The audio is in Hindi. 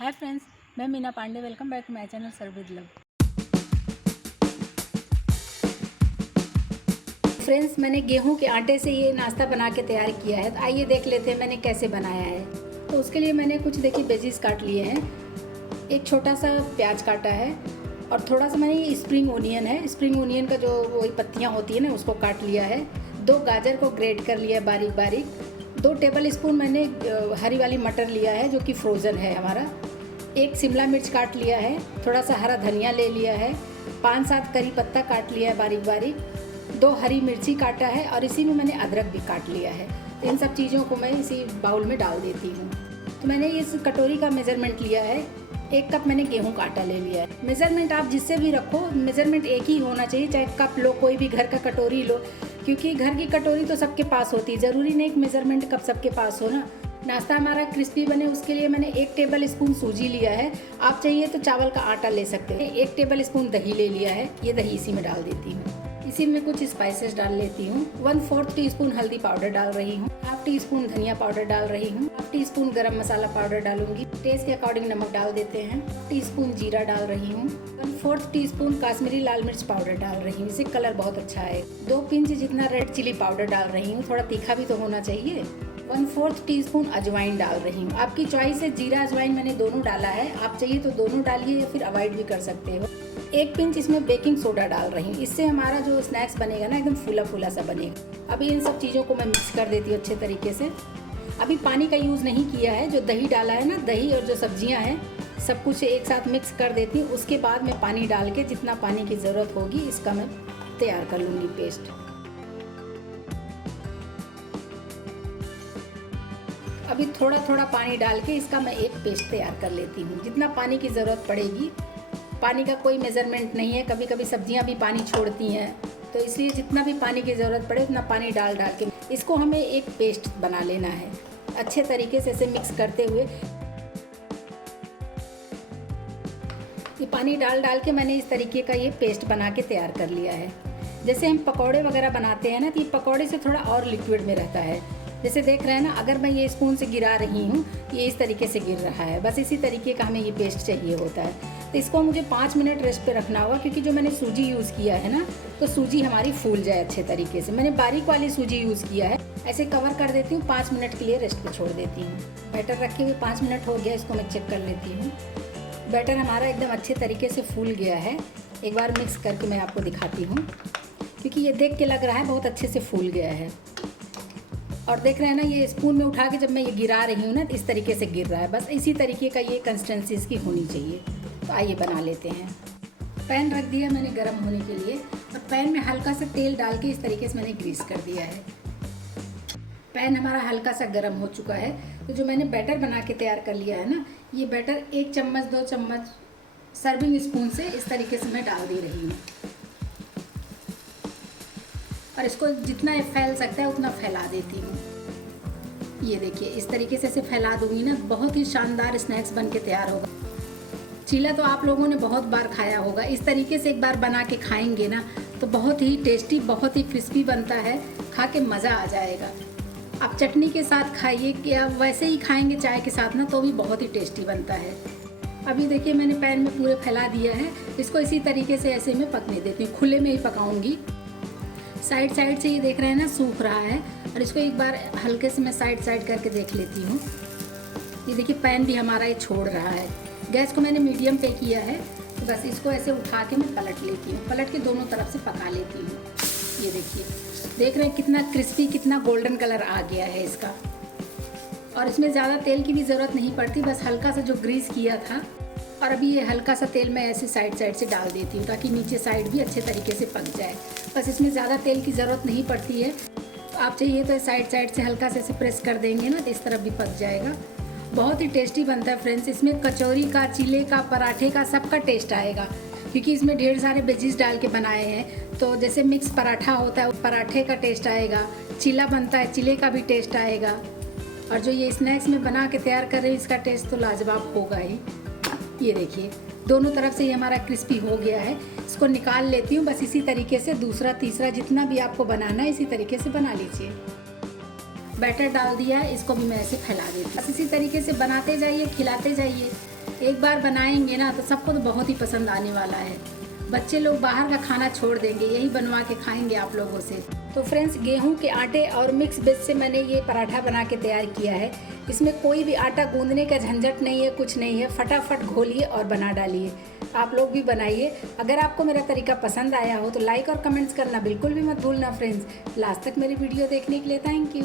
हाय फ्रेंड्स, मैं Meena Pandey. Welcome back to my channel serve with love. Friends, मैंने गेहूं के आटे से ये नाश्ता बना के तैयार किया है। तो आइए देख लेते हैं मैंने कैसे बनाया है। तो उसके लिए मैंने कुछ देखिए वेजीज काट लिए हैं। एक छोटा सा प्याज काटा है और थोड़ा सा मैंने स्प्रिंग ओनियन है, स्प्रिंग ओनियन का जो वही पत्तियाँ होती है ना, उसको काट लिया है। 2 गाजर को ग्रेट कर लिया बारीक बारीक। 2 टेबल स्पून मैंने हरी वाली मटर लिया है जो कि फ्रोज़न है हमारा। 1 शिमला मिर्च काट लिया है। थोड़ा सा हरा धनिया ले लिया है। 5-7 करी पत्ता काट लिया है बारीक बारीक। 2 हरी मिर्ची काटा है और इसी में मैंने अदरक भी काट लिया है। तो इन सब चीज़ों को मैं इसी बाउल में डाल देती हूँ। तो मैंने इस कटोरी का मेज़रमेंट लिया है। 1 कप मैंने गेहूं का आटा ले लिया है। मेज़रमेंट आप जिससे भी रखो, मेज़रमेंट एक ही होना चाहिए। चाहे कप लो, कोई भी घर का कटोरी लो, क्योंकि घर की कटोरी तो सबके पास होती है। ज़रूरी नहीं कि मेज़रमेंट कप सबके पास हो ना। नाश्ता हमारा क्रिस्पी बने उसके लिए मैंने 1 टेबल स्पून सूजी लिया है। आप चाहिए तो चावल का आटा ले सकते हैं। 1 टेबल स्पून दही ले लिया है। ये दही इसी में डाल देती हूँ। इसी में कुछ स्पाइसेस डाल लेती हूँ। 1/4 टीस्पून हल्दी पाउडर डाल रही हूँ। 1/2 टीस्पून धनिया पाउडर डाल रही हूँ। 1/2 टीस्पून गरम मसाला पाउडर डालूंगी। टेस्ट के अकॉर्डिंग नमक डाल देते हैं। टीस्पून जीरा डाल रही हूँ। 1/4 टीस्पून काश्मीरी लाल मिर्च पाउडर डाल रही हूँ। इससे कलर बहुत अच्छा है। 2 पिंच जितना रेड चिली पाउडर डाल रही हूँ। थोड़ा तीखा भी तो होना चाहिए। 1/4 टीस्पून अजवाइन डाल रही हूँ। आपकी चॉइस है, जीरा अजवाइन मैंने दोनों डाला है। आप चाहिए तो दोनों डालिए या फिर अवॉइड भी कर सकते हो। 1 पिंच इसमें बेकिंग सोडा डाल रही हूँ। इससे हमारा जो स्नैक्स बनेगा ना, एकदम फूला फूला सा बनेगा। अभी इन सब चीज़ों को मैं मिक्स कर देती हूँ अच्छे तरीके से। अभी पानी का यूज़ नहीं किया है। जो दही डाला है ना, दही और जो सब्जियाँ हैं, सब कुछ एक साथ मिक्स कर देती हूँ। उसके बाद मैं पानी डाल के जितना पानी की ज़रूरत होगी इसका मैं तैयार कर लूँगी पेस्ट। अभी थोड़ा थोड़ा पानी डाल के इसका मैं एक पेस्ट तैयार कर लेती हूँ। जितना पानी की ज़रूरत पड़ेगी, पानी का कोई मेज़रमेंट नहीं है। कभी कभी सब्जियाँ भी पानी छोड़ती हैं, तो इसलिए जितना भी पानी की ज़रूरत पड़े उतना पानी डाल के इसको हमें एक पेस्ट बना लेना है। अच्छे तरीके से इसे मिक्स करते हुए ये पानी डाल के मैंने इस तरीके का ये पेस्ट बना के तैयार कर लिया है। जैसे हम पकौड़े वगैरह बनाते हैं ना, तो ये पकौड़े से थोड़ा और लिक्विड में रहता है। जैसे देख रहे हैं ना, अगर मैं ये स्पून से गिरा रही हूँ, ये इस तरीके से गिर रहा है। बस इसी तरीके का हमें ये पेस्ट चाहिए होता है। तो इसको मुझे 5 मिनट रेस्ट पे रखना होगा, क्योंकि जो मैंने सूजी यूज़ किया है ना, तो सूजी हमारी फूल जाए अच्छे तरीके से। मैंने बारीक वाली सूजी यूज़ किया है। ऐसे कवर कर देती हूँ, 5 मिनट के लिए रेस्ट पे छोड़ देती हूँ। बैटर रखे हुए 5 मिनट हो गया, इसको मैं चेक कर लेती हूँ। बैटर हमारा एकदम अच्छे तरीके से फूल गया है। एक बार मिक्स करके मैं आपको दिखाती हूँ, क्योंकि ये देख के लग रहा है बहुत अच्छे से फूल गया है। और देख रहे हैं ना, ये स्पून में उठा के जब मैं ये गिरा रही हूँ ना, इस तरीके से गिर रहा है। बस इसी तरीके का ये कंसिस्टेंसी इसकी होनी चाहिए। तो आइए बना लेते हैं। पैन रख दिया मैंने गर्म होने के लिए, और पैन में हल्का सा तेल डाल के इस तरीके से मैंने ग्रीस कर दिया है। पैन हमारा हल्का सा गर्म हो चुका है। तो जो मैंने बैटर बना के तैयार कर लिया है ना, ये बैटर 1 चम्मच 2 चम्मच सर्विंग स्पून से इस तरीके से मैं डाल दे रही हूँ। और इसको जितना फैल सकता है उतना फैला देती हूँ। ये देखिए, इस तरीके से इसे फैला दूंगी ना, बहुत ही शानदार स्नैक्स बन के तैयार होगा। चीला तो आप लोगों ने बहुत बार खाया होगा। इस तरीके से एक बार बना के खाएंगे ना, तो बहुत ही टेस्टी, बहुत ही क्रिस्पी बनता है। खा के मज़ा आ जाएगा। आप चटनी के साथ खाइए या वैसे ही खाएंगे चाय के साथ ना, तो भी बहुत ही टेस्टी बनता है। अभी देखिए, मैंने पैन में पूरे फैला दिया है। इसको इसी तरीके से ऐसे में पकने देती हूँ। खुले में ही पकाऊंगी। साइड से ये देख रहे हैं ना, सूख रहा है। और इसको एक बार हल्के से मैं साइड करके देख लेती हूँ। ये देखिए, पैन भी हमारा ये छोड़ रहा है। गैस को मैंने मीडियम पे किया है। तो बस इसको ऐसे उठा के मैं पलट लेती हूँ। पलट के दोनों तरफ से पका लेती हूँ। ये देखिए, देख रहे हैं कितना क्रिस्पी, कितना गोल्डन कलर आ गया है इसका। और इसमें ज़्यादा तेल की भी ज़रूरत नहीं पड़ती। बस हल्का सा जो ग्रीस किया था, और अभी ये हल्का सा तेल मैं ऐसे साइड से डाल देती हूँ, ताकि नीचे साइड भी अच्छे तरीके से पक जाए। बस इसमें ज़्यादा तेल की ज़रूरत नहीं पड़ती है। तो आप चाहिए तो साइड से हल्का से प्रेस कर देंगे ना, तो इस तरफ भी पक जाएगा। बहुत ही टेस्टी बनता है फ्रेंड्स। इसमें कचौरी का, चीले का, पराठे का, सबका टेस्ट आएगा, क्योंकि इसमें ढेर सारे वेजीज डाल के बनाए हैं। तो जैसे मिक्स पराठा होता है, पराठे का टेस्ट आएगा। चीला बनता है, चीले का भी टेस्ट आएगा। और जो ये स्नैक्स में बना के तैयार कर रही हूँ, इसका टेस्ट तो लाजवाब होगा ही। ये देखिए, दोनों तरफ से ये हमारा क्रिस्पी हो गया है। इसको निकाल लेती हूँ। बस इसी तरीके से दूसरा तीसरा जितना भी आपको बनाना है, इसी तरीके से बना लीजिए। बैटर डाल दिया है, इसको भी मैं ऐसे फैला देती हूँ। बस इसी तरीके से बनाते जाइए, खिलाते जाइए। एक बार बनाएंगे ना तो सबको तो बहुत ही पसंद आने वाला है। बच्चे लोग बाहर का खाना छोड़ देंगे, यही बनवा के खाएंगे आप लोगों से। तो फ्रेंड्स, गेहूं के आटे और मिक्स वेज से मैंने ये पराठा बना के तैयार किया है। इसमें कोई भी आटा गूंदने का झंझट नहीं है, कुछ नहीं है, फटाफट घोलिए और बना डालिए। आप लोग भी बनाइए। अगर आपको मेरा तरीका पसंद आया हो तो लाइक और कमेंट्स करना बिल्कुल भी मत भूलना फ्रेंड्स। लास्ट तक मेरी वीडियो देखने के लिए थैंक यू।